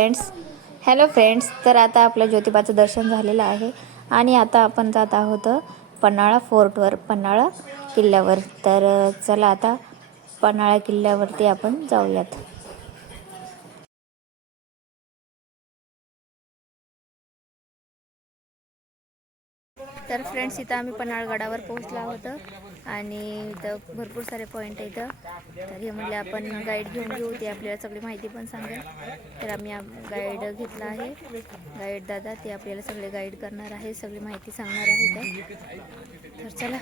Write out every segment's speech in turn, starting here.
Hello friends, तर आता आपलं ज्योतिबाचं दर्शन झालेलं आहे आणि आता आपण जात आहोत पन्हाळा फोर्टवर, पन्हाळा किल्ल्यावर. तर चला आता पन्हाळा किल्ल्यावरती आपण जाऊयात. तर फ्रेंड्स, इथं आम्ही पन्हाळगडावर पोहोचलो आहोत आणि इथं भरपूर सारे पॉईंट आहेत. तर हे म्हणले आपण गाईड घेऊन घेऊ, ते आपल्याला सगळी माहिती पण सांगेल. तर आम्ही गाईड घेतला आहे, गाईड दादा, ते आपल्याला सगळे गाईड करणार आहे, सगळी माहिती सांगणार आहे. तर चला,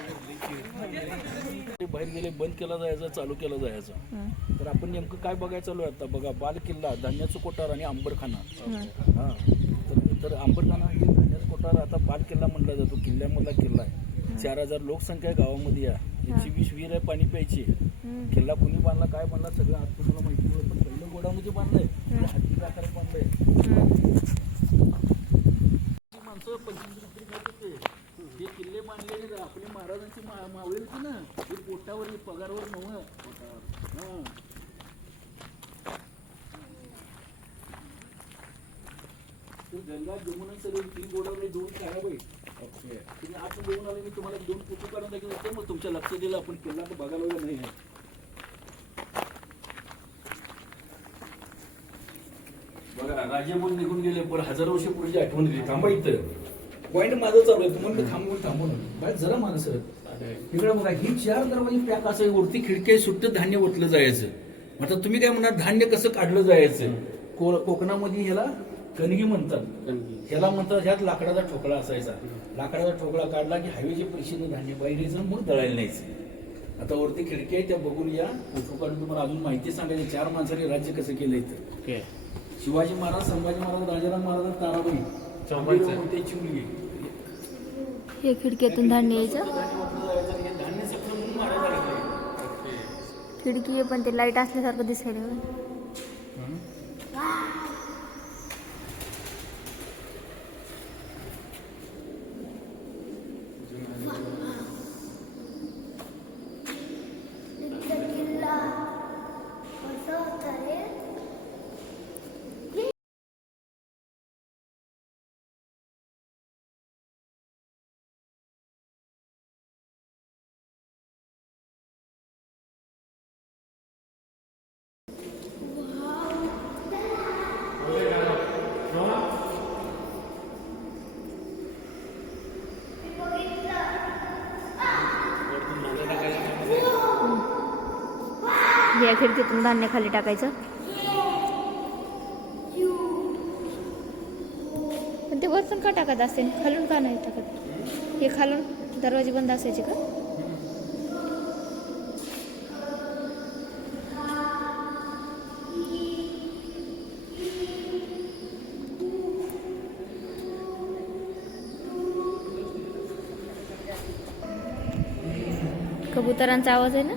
बाहेर गेले, बंद केला जायचं, चालू केला जायचं. तर आपण नेमकं काय बघायचं चालू आहे आता बघा. बाल किल्ला, धान्याचं कोठार आणि अंबरखाना. हा, तर अंबरखाना हे धान्याचं कोठार आता बाल किल्ला म्हणला जातो. किल्ल्यामधला किल्ला आहे. 4000 लोकसंख्या आहे गावामध्ये. या 120 विहीर आहे पाणी प्यायची. किल्ला कुणी बांधला, काय बांधला, सगळं आज तुम्हाला माहिती नाही. पण पहिलं गोडाऊनचे बांधलंय, हत्ती आकारात बांधलंय. माणसं 25 हे किल्ले बांधलेले आपल्या महाराजांची मावळी होती ना, हे पोटावर, पगारवर नव्हतं. गंगा, जमुना सगळे 3 गोडावले, 2 काळाबाई. तुम्ही आत घेऊन आले, मी तुम्हाला 2 फोटो काढून दाखवले. मग तुमच्या लक्षात दिलं आपण किल्ला तर बघायला नाही. बघा, राजे म्हणून निघून गेले, पण हजारो वर्ष पूर्वीची आठवण दिली. थांबा इथं, पॉईंट माझं चालू आहे. तुम्हाला थांबून बाय जरा माणूस सर तिकडे बघा. ही 4 दरवाजे पॅक असं, वरती खिडकी सुट्ट धान्य ओतलं जायचं. आता तुम्ही काय म्हणणार, धान्य कसं काढलं जायचं? कोकणामध्ये ह्याला कणगी म्हणतात. ह्याला म्हणतात, ह्यात लाकडाचा ठोकळा असायचा. लाकडाचा ठोकळा काढला की हवेच्या पैशानं धान्य बाहेर यायचं, मग दळायला न्यायचं. आता वरती खिडकी आहे, त्या बघून या. फोटो काढून तुम्हाला अजून माहिती सांगायची. 4 माणसांनी राज्य कसं केलं इथं. शिवाजी महाराज, संभाजी महाराज, राजाराम महाराज, ताराबाई ते चिमली. हे खिडकीतून धान्य यायचं. खिडकी आहे पण ते लाईट असल्यासारखं दिसायला. या खिडकीतून धान्य खाली टाकायचं. पण ते वरतून का टाकत असते, खालून का नाही टाकत? हे खालून दरवाजे बंद असायचे का? कबुतरांचा आवाज आहे ना.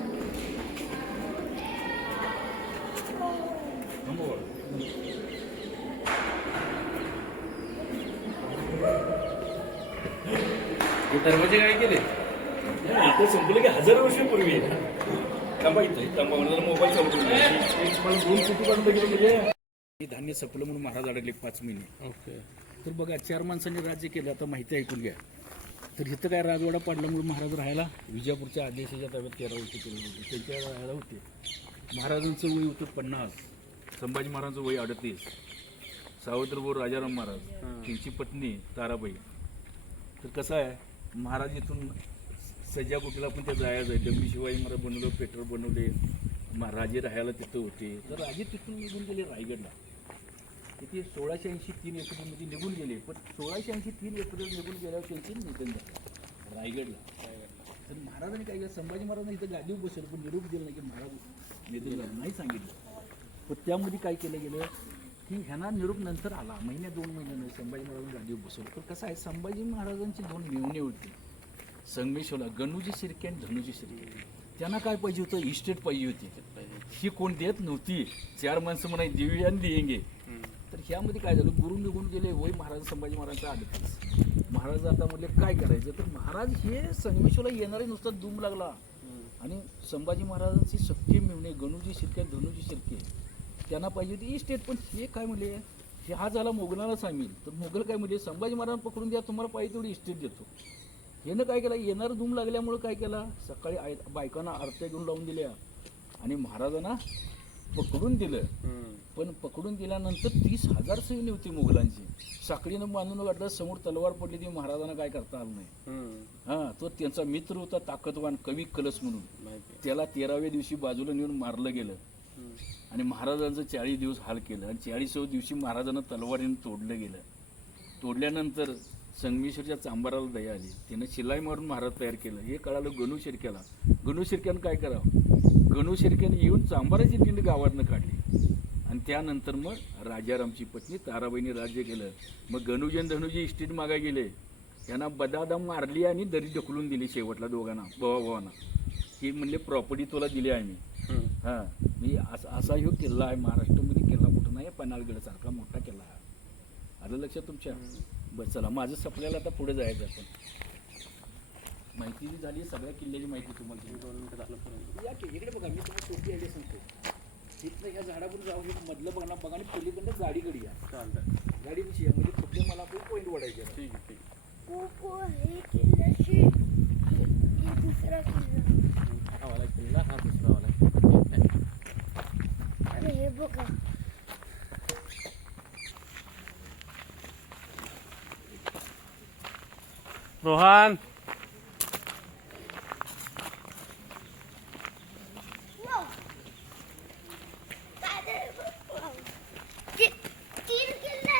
दरवाजे काय केले आता संपलं की 1000 वर्षापूर्वी. मोबाईल चालू तुम्हाला 2 फोटो काढून दाखवले. म्हणजे धान्य संपलं म्हणून महाराज अडकले 5 महिने. ओके. तर बघा, 4 माणसांनी राज्य केलं. आता माहिती ऐकून घ्या. तर इथं काय राजवाडा पाडल्यामुळे महाराज राहायला विजापूरच्या आदेशाच्या ताब्यात 13 वर्ष केली होती. त्यांच्या राहायला होते. महाराजांचं वय होतं 50, संभाजी महाराजांचं वय 38, सावत्रभाऊ राजाराम महाराज, त्यांची पत्नी ताराबाई. तर कसं आहे, महाराज इथून सज्जा कुठेला पण त्या जायचं आहे. डब्बी शिवाजी महाराज बनवलं, पेट्रोल बनवले, राजे राहायला तिथं होते. तर राजे तिथून निघून गेले रायगडला. तिथे 1680 3 एप्रिलमध्ये निघून गेले. पण 1680 3 एप्रिल निघून गेल्यावर त्यांची निधन झालं रायगडला. तर महाराजांनी काय केलं, संभाजी महाराजांनी इथं गादीवर बसवलं, पण निरोप दिला नाही की महाराज निधन झालं, नाही सांगितलं. पण त्यामध्ये काय केलं गेलं की ह्यांना निरोप नंतर आला, 1-2 महिन्यानं संभाजी महाराजांनी गादीवर बसवलं. तर कसं आहे, संभाजी महाराजांची 2 मेवणे होते संगमेश्वरला, गणूजी शिर्के आणि धनुजी शिर्के. त्यांना काय पाहिजे होतं, इस्टेट पाहिजे होती. ही कोण देत नव्हती. 4 माणसं म्हणायची देवी आणि देंगे. तर ह्यामध्ये काय झालं, गुरु निघून गेले. वय महाराज संभाजी महाराजांचा आलं. महाराज आता म्हटले काय करायचं. तर महाराज हे संगमेश्वरला येणारे नुसता धूम लागला. आणि संभाजी महाराजांची सख्खे मिळणे गणूजी शिर्के धनुजी शिर्के त्यांना पाहिजे होती इस्टेट. पण हे काय म्हणले, हा झाला मोगलाला सामील. तर मोगल काय म्हणजे संभाजी महाराज पकडून द्या, तुम्हाला पाहिजे तेवढी इस्टेट देतो. यानं काय केलं, येणार धूम लागल्यामुळे काय केला, सकाळी बायकांना आरत्या घेऊन लावून दिल्या आणि महाराजांना पकडून दिलं. पण पकडून दिल्यानंतर 30,000 सैन्य होती मोगलांची. साखळीनं बांधून काढलं, समोर तलवार पडली, ती महाराजांना काय करता आलं नाही. हा, तो त्यांचा मित्र होता ताकदवान कवी कलश म्हणून, त्याला 13व्या दिवशी बाजूला नेऊन मारलं गेलं आणि महाराजांचं 40 दिवस हाल केलं. आणि 40व्या दिवशी महाराजांना तलवारीनं तोडलं गेलं. तोडल्यानंतर संगमेश्वरच्या चांबाराला दया आली, त्यानं शिलाई मारून महाराज तयार केलं. हे कळालं गणू शिर्क्याला. गणू शिर्क्यानं काय करावं, गणू शिर्क्यानं येऊन चांबाराची दिंड गावातनं काढली आणि त्यानंतर मग राजारामची पत्नी ताराबाईंनी राज्य केलं. मग गणूजी धनुजी इस्टेट मागा गेले, त्यांना बदादा मारली आणि दरी ढकलून दिली शेवटला दोघांना, भावाभावांना. ही म्हणले प्रॉपर्टी तुला दिली आहे मी. हां, मी असा ह्यो किल्ला आहे महाराष्ट्रामध्ये, किल्ला कुठं नाही, पन्हाळगडसारखा मोठा किल्ला आहे. आलं लक्षात तुमच्या? बरं चला, माझं सपल्याला आता पुढे जायचं. आपण माहिती जी झाली, सगळ्या किल्ल्याची माहिती तुम्हाला दिली. 2 मिनिटं झालं. या की इकडे बघा, मी तुम्हाला सोपी आयडिया सांगतो. इथनं ह्या झाडावर जाऊन मधलं बघा बघा आणि पलीकडनं गाडीकडे या. गाडी कशी आहे म्हणजे कुठले मला आपण पॉईंट वाढायचे. ठीक आहे, ठीक आहे. दुसरा किल्ला हा वाला किल्ला, हा दुसरा वाला. आणि हे बघा, रोहन तीन किल्ला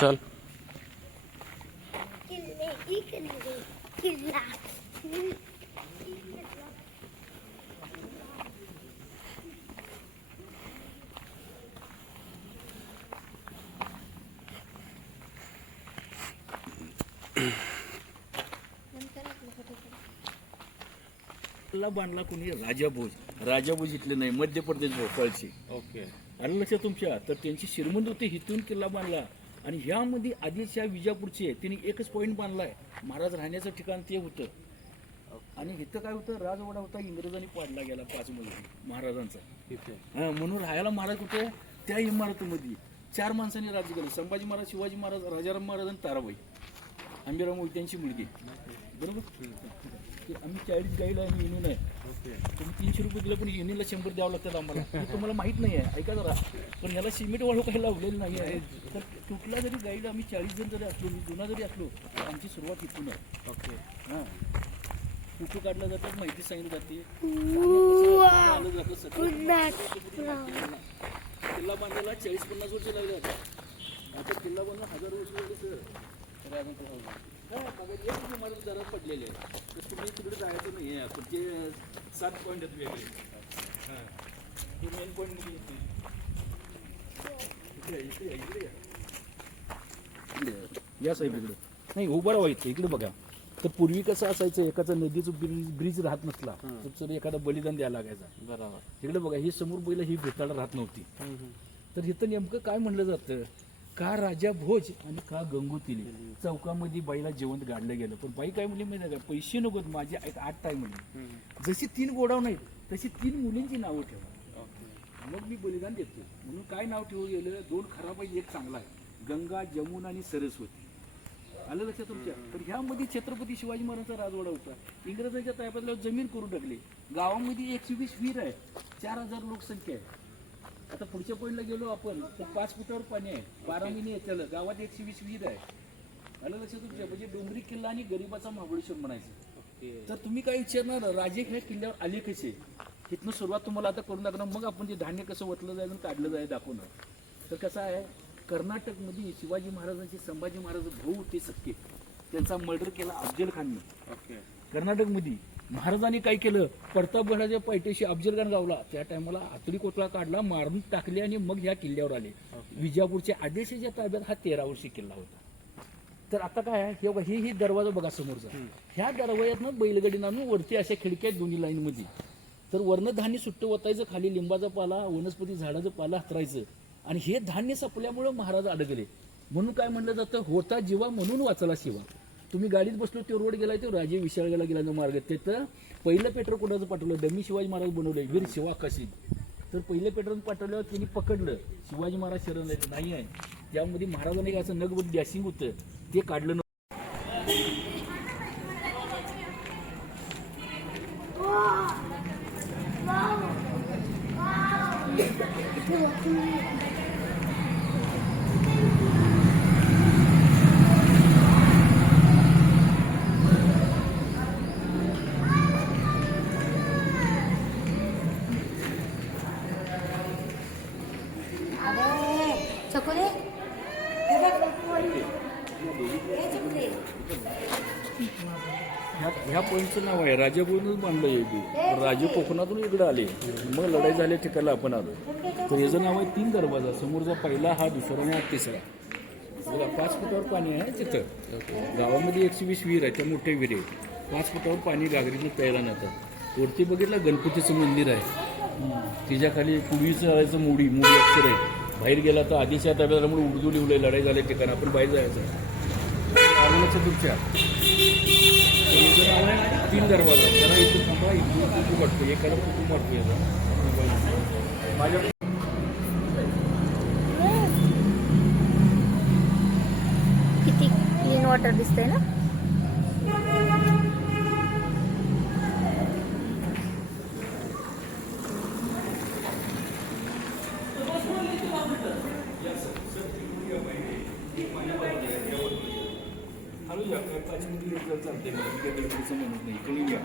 चल. किल्ला किल्ला बांधला कोणी, राजाभोज. राजाभोज इथले नाही, मध्य प्रदेश भोपाळची. ओके. आलं लक्षात तुमच्या? तर त्यांची श्रीमंत होते, हिथून किल्ला बांधला. आणि ह्यामध्ये आदिलशाह विजापूरचे त्यांनी एकच पॉईंट बांधलाय, महाराज राहण्याचं ठिकाण ते होतं. आणि इथं काय होतं, राजवाडा होता, इंग्रजांनी पाडला गेला 5 मजली महाराजांचा. हा, म्हणून राहायला महाराज कुठे, त्या इमारतीमध्ये 4 माणसांनी राज्य केलं. संभाजी महाराज, शिवाजी महाराज, राजाराम महाराज आणि ताराबाई. आंबेराव मोहित्यांची मुलगी. बरोबर. आम्ही 40 गाईड आहे, युनियन आहे. तुम्ही 300 रुपये दिले, पण युनियनला 100 द्यावं लागतात आम्हाला. हे तुम्हाला माहित नाही आहे, ऐका जरा. पण याला सिमेंट वाळू काही लावलेलं नाही आहे. तर कुठला जरी गाईड आम्ही 40 जण जरी असलो, मी जुना जरी असलो, तर आमची सुरुवात इथून आहे. ओके. हां, फोटो काढला जातात, माहिती सांगितली जाते, आलं जातं सगळं. किल्ला बांधायला 40-50 वर्ष लागले. आता किल्ला बांधून 1000 वर्ष झाले सर. एक इमारत जरा पडलेले आहे, तर तुम्ही तिकडे जायचं नाही आहे. पण ते 7 पॉईंट आहेत वेगळे. हां, ते मेन पॉईंट मध्ये इकडे या साहेब, इकडे नाही उभं राहायचं. इकडे बघा. तर पूर्वी कसं असायचं, एखादा नदीचं ब्रिज राहत नसला तर एखादा बलिदान द्यायला लागायचा. बरोबर. इकडे बघा, ही समोर बैल ही भेटायला राहत नव्हती. तर इथं नेमकं काय म्हणलं जातं, का राजा भोज आणि का गंगोतिली चौकामध्ये बाईला जेवण गाडलं गेलं. पण बाई काय म्हणली माहिती का, पैसे नकोत माझे, 8 टाय म्हणली. जशी 3 गोडाऊन आहेत तशी 3 मुलींची नावं ठेवा, मग मी बलिदान देतो. म्हणून काय नाव ठेवू गेलं, 2 खराब आहे, 1 चांगला आहे, गंगा, जमुना आणि सरस्वती. आलं लक्षात तुमच्या? तर ह्यामध्ये छत्रपती शिवाजी महाराजांचा राजवाडा होता. इंग्रजांच्या ताब्यातल्या जमीन करून टाकली. गावामध्ये 120 विहीर आहे, 4000 लोकसंख्या आहे. आता पुढच्या पॉईंटला गेलो आपण तर 5 फुटावर पाणी आहे, 12 महिने येतं. गावात 120 विहीर आहे. आलं लक्षात तुमच्या? म्हणजे डोंगरी किल्ला आणि गरिबाचा महाबळेश्वर म्हणायचं. तर तुम्ही काय विचारणार, राजे ह्या किल्ल्यावर आले कसे, इथनं सुरुवात तुम्हाला आता करून दाखवणार. मग आपण ते धान्य कसं वतलं जायचं आणि काढलं जायचं दाखवणार. तर कसं आहे, कर्नाटकमध्ये शिवाजी महाराजांचे संभाजी महाराज भाऊ होते सक्के, त्यांचा मर्डर केला अफजल खानने. कर्नाटकमध्ये महाराजांनी काय केलं, प्रतापगडाच्या पायथ्याशी अफजलखान गावला, त्या टायमाला हातडी कोतळा काढला, मारून टाकले आणि मग ह्या किल्ल्यावर आले. विजापूरच्या आदेशाच्या ताब्यात हा 13 वर्षी किल्ला होता. तर आता काय आहे, हे बघा, ही दरवाजा बघा समोरचा. ह्या दरवाज्यातनं बैलगाडी आणून वरती अशा खिडक्या आहेत 2 लाईनमध्ये. तर वरनं धान्य सुट्ट वतायचं, खाली लिंबाचा पाला, वनस्पती झाडाचं पाला हातरायचं. आणि हे धान्य संपल्यामुळं महाराज अडकले. म्हणून काय म्हणलं जातं, होता जीवा म्हणून वाचला शिवा. तुम्ही गाडीत बसलो तो रोड गेलाय तो राजे विशाळगडला गेला जो मार्ग तिथं पहिलं पेट्रोल कोणाचं पाठवलं डमी शिवाजी महाराज बनवलंय वीर शिवा कशी तर पहिलं पेट्रोल पाठवल्यावर त्यांनी पकडलं शिवाजी महाराज शरण नाही आहे त्यामध्ये महाराजांनी असं नगबद डॅशिंग होतं ते काढलं ह्या पॉईंटचं नाव आहे राजापूरनंच बांधलं आहे राजे कोकणातून इकडे आले मग लढाई झाल्या ठिकाणी आपण आलो तर याचं नाव आहे 3 दरवाजा समोरचा पहिला हा दुसरा आणि हा तिसरा बघा 5 फुटावर पाणी आहे तिथं गावामध्ये 120 विहीर आहे त्या मोठ्या विहीर आहे 5 फुटावर पाणी घागरीतून प्यायला नव्हतं वरती बघितलं गणपतीचं मंदिर आहे तिच्या खाली पूर्वीचं जायचं मोडी अक्षर आहे बाहेर गेला तर आधीच्या ताब्यात म्हणून उर्दू लिहिलंय लढाई झाल्या ठिकाणी आपण बाहेर जायचं चतुर्थच्या 3 दरवाजा जरा इथून थांबा इथून कुटुंब वाटतो एकाला कुटुंब वाटतो याचा माझ्या किती क्लीन वॉटर दिसतंय ना चालते म्हणत नाही कळून घ्या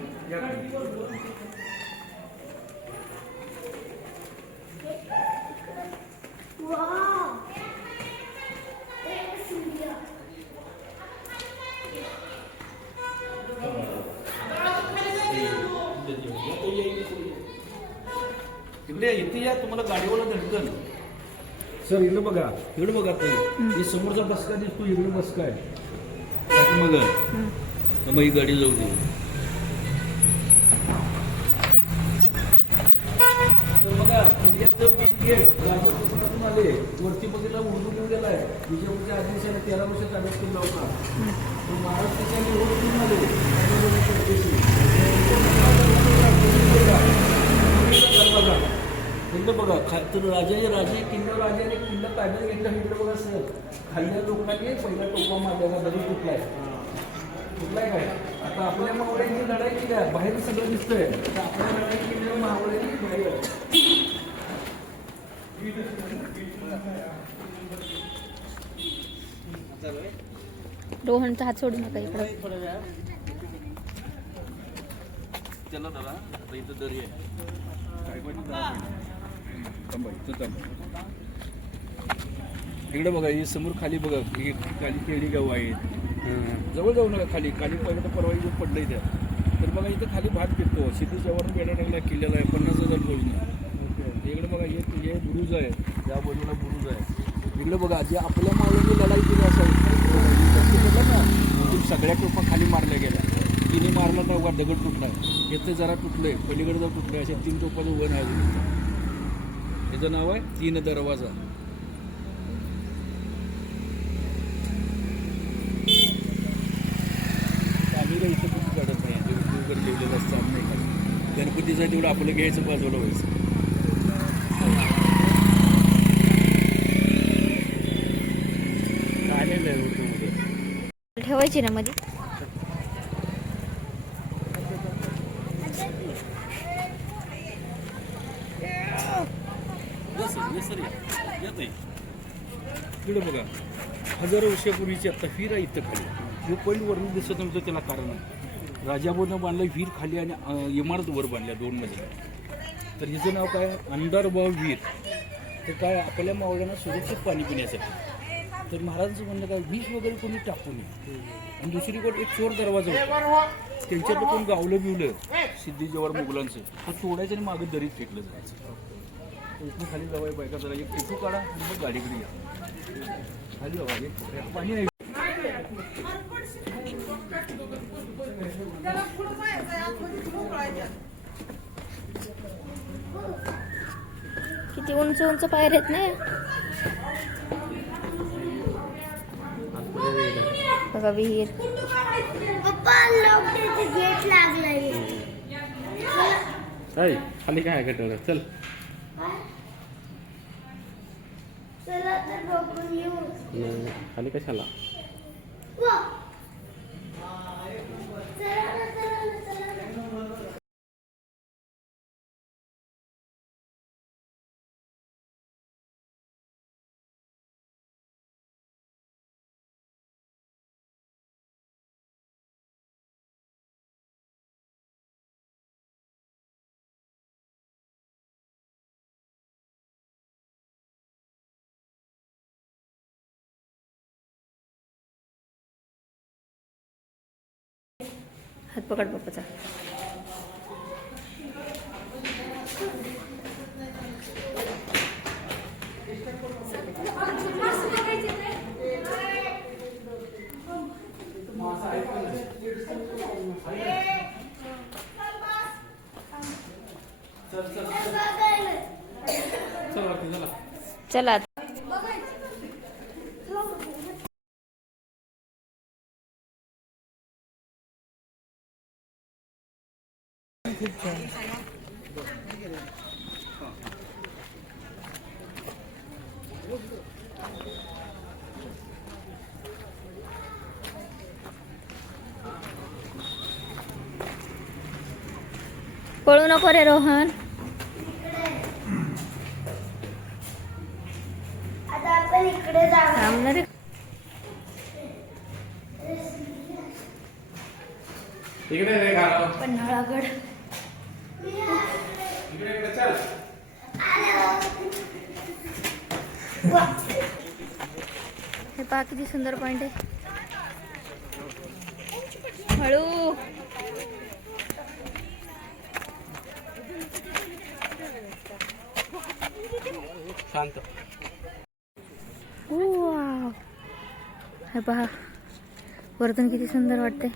इकडे इथे या तुम्हाला गाडीवाला धडकल सर इकडे बघा ताई समोरचा बसका दिसतो इकडे बसका आहे मग ही गाडी जाऊ दे तर बघा किल्ल्याचं मेन गेट राजा कोकणातून आले वरती बघितला उर्दू घेऊन गेलाय विजयपूरच्या आदिशाने 13 वर्षाचा अभ्यास केला होता तो महाराष्ट्राच्या निवडून आले बघा तर राजे किल्ल्यावर राजे आणि किल्ला ताब्यात घेतला इकडे बघा सर खाल्ल्या लोकांनी पहिला टोपा मारलेला दरी कुठलाय काय आता आपल्या मावळ्यांची लढाई केली आहे बाहेर सगळं दिसतंय आता आपल्या लढाई केली मावळ्यांनी बाहेर रोहनचा हात सोडू नका इकडे त्याला दादा आता इथं दरी आहे इकडे बघा ही समोर खाली बघा ही खाली केळी गाव आहेत जवळ जाऊ नका खाली पहिलं तर परवा इथं पडलं इथं तर बघा इथं खाली भात पिकतो सिद्धी जवाहर बेड्या टाकला किल्ल्याला आहे 50,000 योजना इकडे बघा हे बुरुज आहे या बाजूला बुरुज आहे इकडे बघा जे आपल्या मावळ्यांनी लढाई केली असेल ना तिथून सगळ्या टोपा खाली मारल्या गेल्या तिने मारला तर उगा दगड तुटला इथं जरा तुटलंय पलीकडे जर तुटलंय अशा 3 टोपाचं वन आहे त्याचं नाव आहे 3 दरवाजा आम्ही काय इथं कुठं काढत नाही वगैरे लिहिलेलं असतं नाही का गणपतीचं तेवढं आपलं घ्यायचं बाजूला व्हायचं आलेलं आहे उर्दूमध्ये ठेवायची ना मध्ये इकडे बघा हजारो वर्षापूर्वीची आता वीर आहे इथं खाली जो पॉईंट वरून दिसत नव्हतं त्याला कारण आहे राजाभाऊनं बांधलं वीर खाली आणि इमारत वर बांधल्या 2 मजले तर हिचं नाव काय अंधारभाव वीर तर काय आपल्या मावळ्यांना सुरक्षित पाणी पिण्यासाठी तर महाराजांचं म्हणणं काय विष वगैरे कोणी टाकू नये आणि दुसरीकडे एक चोर दरवाजा होता त्यांच्यात कोण गावलं बिवलं सिद्धी जवाहर मुघलांचं तर तोडायचं आणि मागं दरीत फेकलं जायचं इथून खाली जावं बायका जरा एक फोटो काढा आणि मग गाडीकडे या खाली जावा एक पाणी आहे किती उंच उंच पायऱ्या आहेत ना बघा विहीर पप्पा लॉकडाऊनचे गेट लागलाय. ऐ खाली काय आहे गटर चल चला तर बघून येऊ. नाही, खाली कशाला वा. चला ना, चला ना, चला ना. हात पकड पप्पाचा. चला पळू नको रे रोहन. आता आपण इकडे जाऊ. थांब ना रे. इकडे रे घाल पन्हाळागड. इकडे चल हे पहा किती सुंदर पॉइंट आहे. हळू. शांत वाव. हे पहा वरतून किती सुंदर वाटते.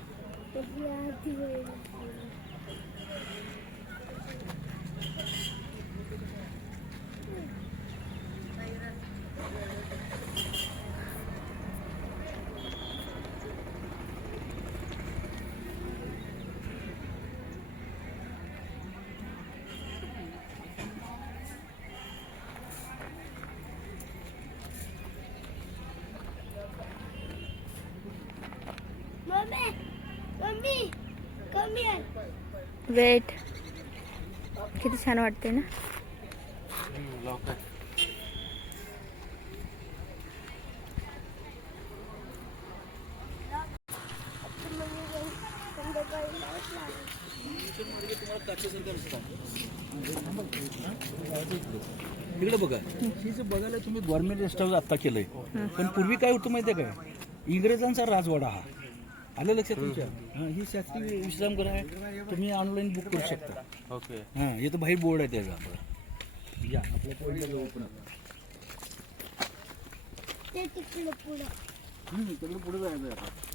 Mummy, mummy, come here. Wait. किती छान वाटते ना. लवकर इकडे बघा हे जे बघायला तुम्ही गव्हर्नमेंट रेस्ट हाऊस आता केलंय पण पूर्वी काय होतं माहितीये का इंग्रजांचा राजवाडा हा आलं लक्षात तुमच्या. ही शास्त्रीय विश्रामगृह आहे तुम्ही ऑनलाईन बुक करू शकता. ओके हां हे तर बाहेर बोर्ड आहे त्याचा. या आपल्या पॉईंटला जाऊ आपण. ते तिकडे पुढं. तिकडे पुढे जायचं आहे आता.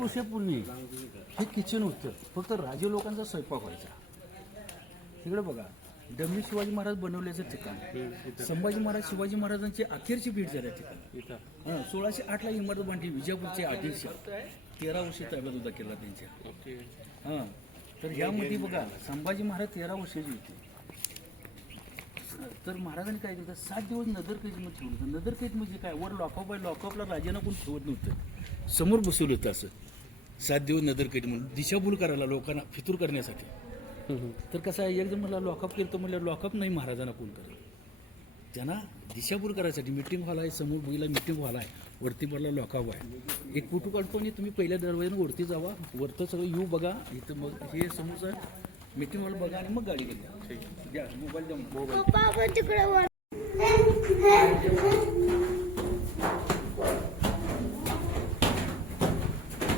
वर्षापूर्वी हे किचन होतं फक्त राजे लोकांचा स्वयंपाक व्हायचा. तिकडे बघा डमी शिवाजी महाराज बनवल्याचं ठिकाण. संभाजी महाराज शिवाजी महाराजांची अखेरची भेट झाल्या ठिकाण. 1608ला इमारत बांधली विजापूरचे आदिलशाह 13 वर्षे ताब्यात होता केला त्यांच्या. हां तर ह्यामध्ये बघा संभाजी महाराज 13 वर्षाचे होते. तर महाराजांनी काय केलं 7 दिवस नजरकैदमध्ये ठेवलं होतं. नजरकैद म्हणजे काय वर लॉकअप आहे लॉकअपला राजांना कोण ठेवत नव्हतं समोर बसवलं होतं असं 7 दिवस नजरकैद म्हणून दिशाभूल करायला लोकांना फितूर करण्यासाठी. तर कसं आहे एकदम मला लॉकअप केलं तर म्हणलं लॉकअप नाही महाराजांना कोण करेल त्यांना दिशाभूल करायसाठी मीटिंग हॉल आहे समोर बघितला मीटिंग हॉल आहे वरती पडला लॉकअप आहे. एक फोटो काढतो आणि तुम्ही पहिल्या दरवाजानं वरती जावा वरतं सगळं येऊ बघा इथं मग हे समोरचं मीटिंग हॉल बघा आणि मग गाडी घेऊया. द्या मोबाईल द्या मोबाईल. पप्पा आपण तिकडे वर.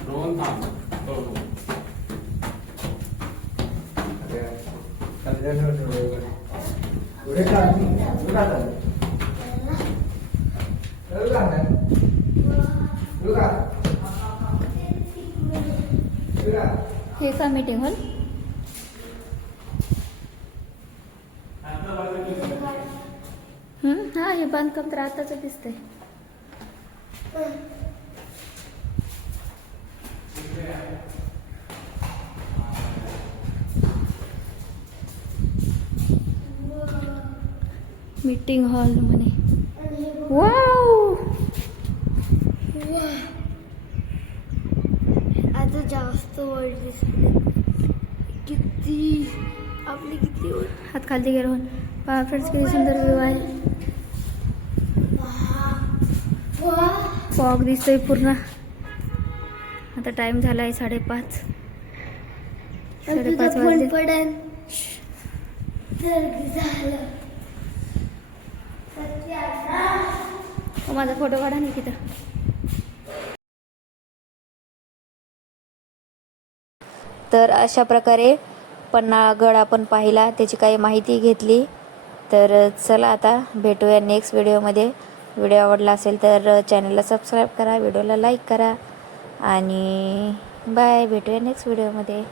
रोहन थांब हे का मीटिंग हॉल? हा, हे बांधकाम तर आताच दिसतंय. मीटिंग हॉल म्हणे. वाव, आता जास्त वर दिसते. किती आपली किती वर. हात खालती गेलो. पहा फ्रेंड्स, किती सुंदर व्ह्यू आहे. फॉग दिसतोय पूर्ण. आता टाइम झाला आहे 5:30. 5:30 वाजले. पडन झालं. माझा फोटो काढा नाही तिथं. तर अशा प्रकारे पन्हाळगड आपण पाहिला, त्याची काही माहिती घेतली. तर चला आता भेटूया नेक्स्ट व्हिडिओमध्ये. व्हिडिओ आवडला असेल तर चॅनलला सबस्क्राईब करा, व्हिडिओला लाईक करा आणि बाय. भेटूया नेक्स्ट व्हिडिओमध्ये.